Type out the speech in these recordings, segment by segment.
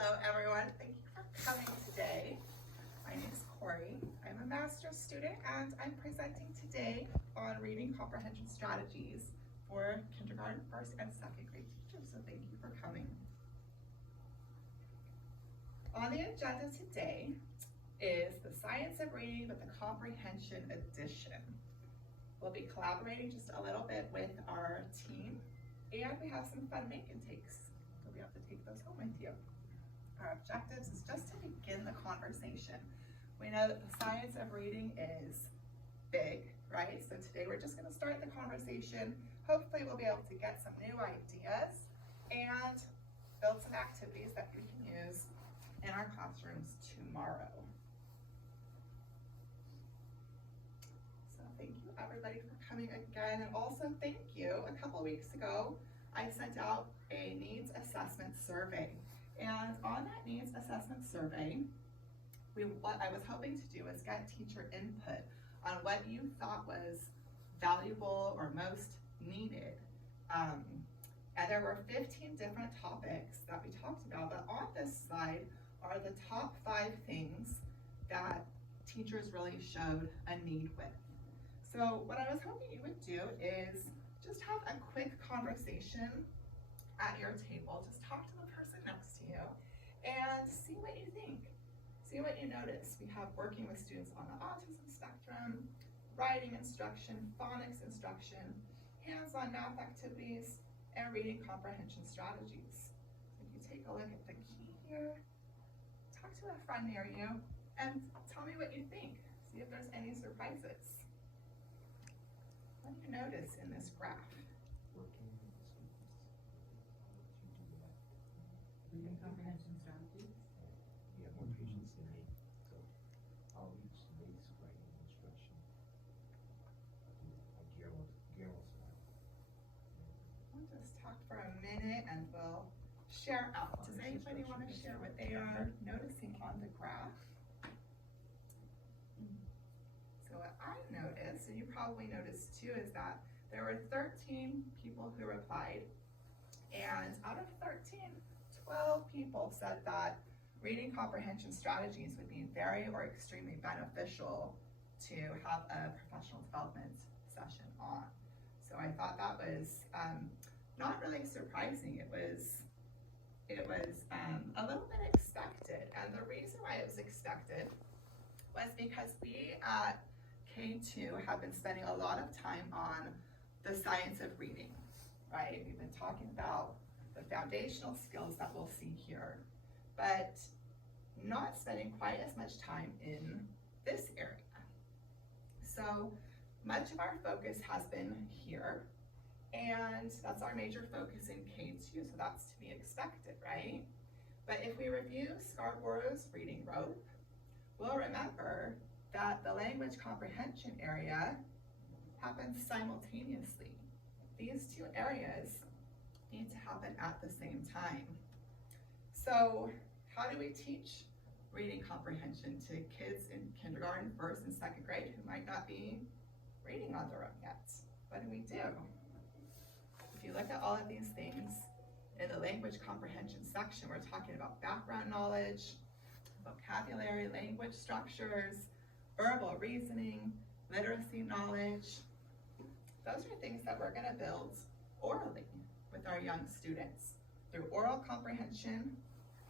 Hello everyone, thank you for coming today. My name is Corey. I'm a master's student and I'm presenting today on reading comprehension strategies for kindergarten, first and second grade teachers, so thank you for coming. On the agenda today is the Science of Reading with the Comprehension edition. We'll be collaborating just a little bit with our team, and we have some fun make and takes. You'll be able to take those home with you. Our objectives is just to begin the conversation. We know that the science of reading is big, right? So today we're just going to start the conversation. Hopefully we'll be able to get some new ideas and build some activities that we can use in our classrooms tomorrow. So thank you everybody for coming again, and also thank you. A couple weeks ago, I sent out a needs assessment survey. And on that needs assessment survey, what I was hoping to do is get teacher input on what you thought was valuable or most needed. And there were 15 different topics that we talked about, but on this slide are the top 5 things that teachers really showed a need with. So what I was hoping you would do is just have a quick conversation at your table. Just talk to the person next to you and see what you think. See what you notice. We have working with students on the autism spectrum, writing instruction, phonics instruction, hands-on math activities, and reading comprehension strategies. So if you take a look at the key here, talk to a friend near you, and tell me what you think. See if there's any surprises. What do you notice in this graph? Reading comprehension strategies? Yeah, more patients than me. So outreach, mates, writing, instruction. We'll just talk for a minute and we'll share out. Does anybody want to share what they are noticing on the graph? So what I noticed, and you probably noticed too, is that there were 13 people who replied, and out of 13, 12 people said that reading comprehension strategies would be very or extremely beneficial to have a professional development session on. So I thought that was not really surprising. It was a little bit expected, and the reason why it was expected was because we at K2 have been spending a lot of time on the science of reading, right? We've been talking about the foundational skills that we'll see here, but not spending quite as much time in this area. So much of our focus has been here, and that's our major focus in K2, so that's to be expected, right? But if we review Scarborough's reading rope, we'll remember that the language comprehension area happens simultaneously. These two areas need to happen at the same time. So how do we teach reading comprehension to kids in kindergarten, first and second grade who might not be reading on their own yet? What do we do? If you look at all of these things in the language comprehension section, we're talking about background knowledge, vocabulary, language structures, verbal reasoning, literacy knowledge. Those are things that we're going to build orally with our young students through oral comprehension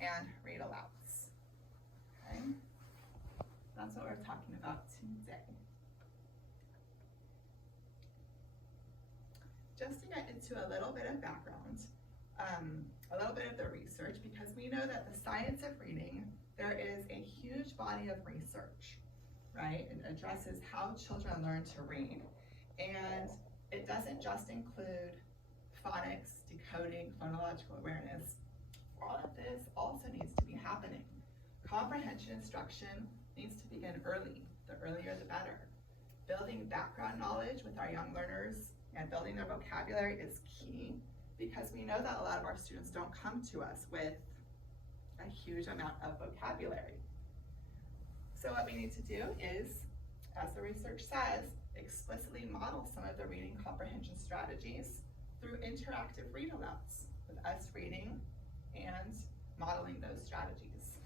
and read alouds. Okay? That's what we're talking about today. Just to get into a little bit of background, a little bit of the research, because we know that the science of reading, there is a huge body of research, right? It addresses how children learn to read. And it doesn't just include phonics, decoding, phonological awareness. All of this also needs to be happening. Comprehension instruction needs to begin early. The earlier the better. Building background knowledge with our young learners and building their vocabulary is key, because we know that a lot of our students don't come to us with a huge amount of vocabulary. So what we need to do is, as the research says, explicitly model some of the reading comprehension strategies through interactive read alouds, with us reading and modeling those strategies.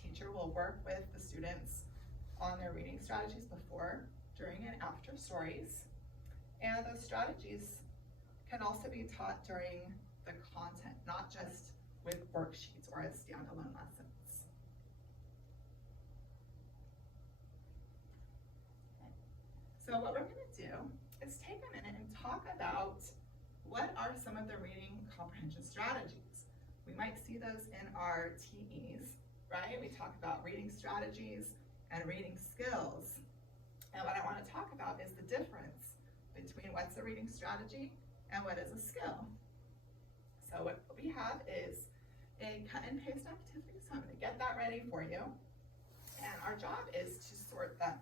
Teacher will work with the students on their reading strategies before, during, and after stories. And those strategies can also be taught during the content, not just with worksheets or as standalone lessons. Okay. So what we're gonna do is take a minute and talk about what are some of the reading comprehension strategies. We might see those in our TEs, right? We talk about reading strategies and reading skills. And what I want to talk about is the difference between what's a reading strategy and what is a skill. So what we have is a cut and paste activity. So I'm going to get that ready for you. And our job is to sort them.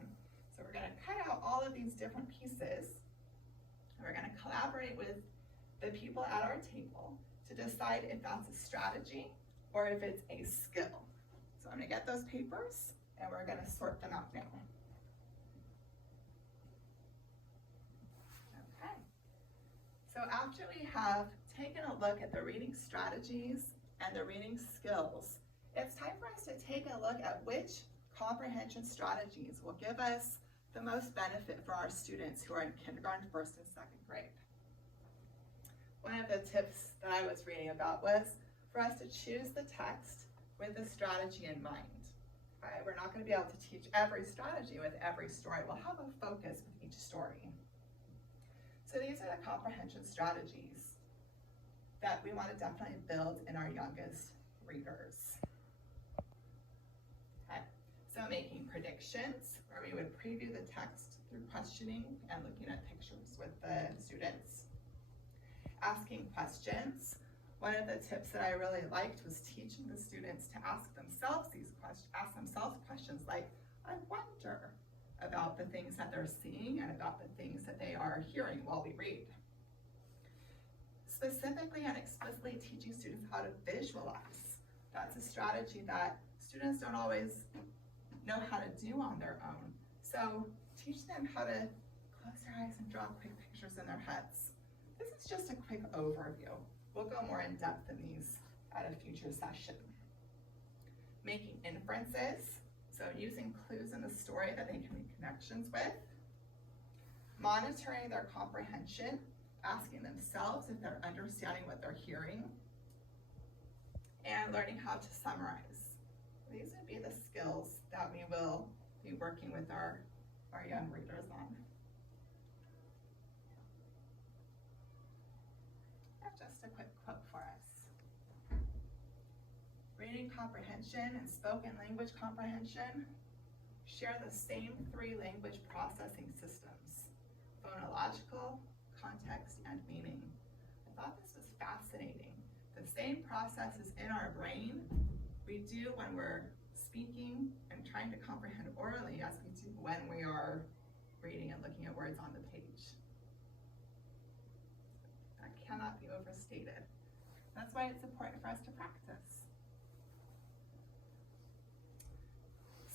So we're going to cut out all of these different pieces. And we're going to collaborate with the people at our table to decide if that's a strategy or if it's a skill. So I'm going to get those papers and we're going to sort them out now. Okay. So after we have taken a look at the reading strategies and the reading skills, it's time for us to take a look at which comprehension strategies will give us the most benefit for our students who are in kindergarten, first, and second grade. One of the tips that I was reading about was for us to choose the text with the strategy in mind. Right? We're not going to be able to teach every strategy with every story. We'll have a focus with each story. So these are the comprehension strategies that we want to definitely build in our youngest readers. Okay. So making predictions, where we would preview the text through questioning and looking at pictures with the students. Asking questions. One of the tips that I really liked was teaching the students to ask themselves questions like, I wonder about the things that they're seeing and about the things that they are hearing while we read. Specifically and explicitly teaching students how to visualize. That's a strategy that students don't always know how to do on their own. So teach them how to close their eyes and draw quick pictures in their heads. This is just a quick overview. We'll go more in depth in these at a future session. Making inferences, so using clues in the story that they can make connections with. Monitoring their comprehension, asking themselves if they're understanding what they're hearing. And learning how to summarize. These would be the skills that we will be working with our young readers on. Just a quick quote for us. Reading comprehension and spoken language comprehension share the same three language processing systems: phonological, context, and meaning. I thought this was fascinating. The same processes in our brain we do when we're speaking and trying to comprehend orally as we do when we are reading and looking at words on the page. That cannot be overstated. That's why it's important for us to practice.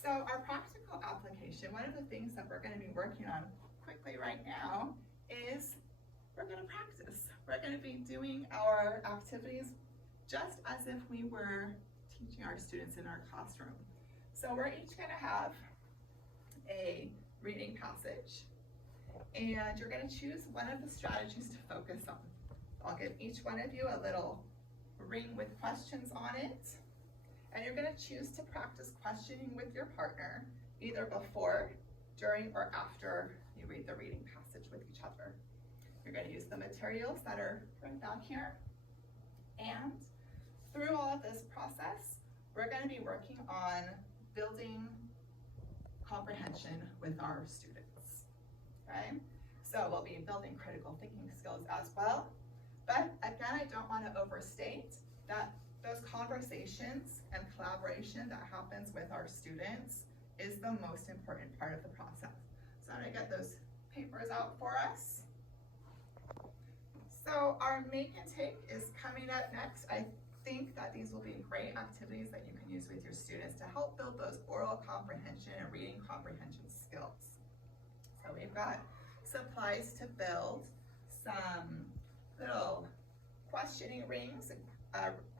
So our practical application, one of the things that we're going to be working on quickly right now is we're going to practice. We're going to be doing our activities just as if we were teaching our students in our classroom. So we're each going to have a reading passage, and you're going to choose one of the strategies to focus on. I'll give each one of you a little ring with questions on it, and you're going to choose to practice questioning with your partner either before, during, or after you read the reading passage with each other. You're going to use the materials that are right down here, and through all of this process, we're going to be working on building comprehension with our students, okay? So we'll be building critical thinking skills as well. But again, I don't want to overstate that those conversations and collaboration that happens with our students is the most important part of the process. So I'm going to get those papers out for us. So our make and take is coming up next. I think that these will be great activities that you can use with your students to help build those oral comprehension and reading comprehension skills. So we've got supplies to build, some little questioning rings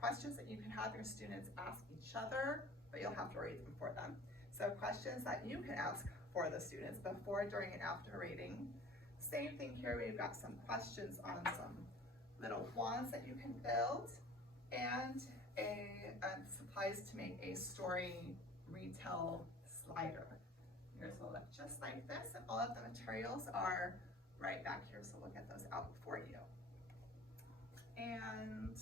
questions that you can have your students ask each other, but you'll have to rate them for them. So questions that you can ask for the students before, during, and after rating. Same thing here, we've got some questions on some little wands that you can build, and supplies to make a story retell slider. Yours will look just like this, and all of the materials are right back here, so we'll get those out for you. And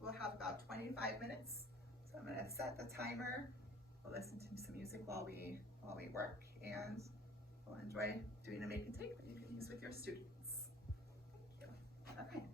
we'll have about 25 minutes, so I'm gonna set the timer. We'll listen to some music while we work, and we'll enjoy doing a make and take that you can use with your students. Thank you. Okay.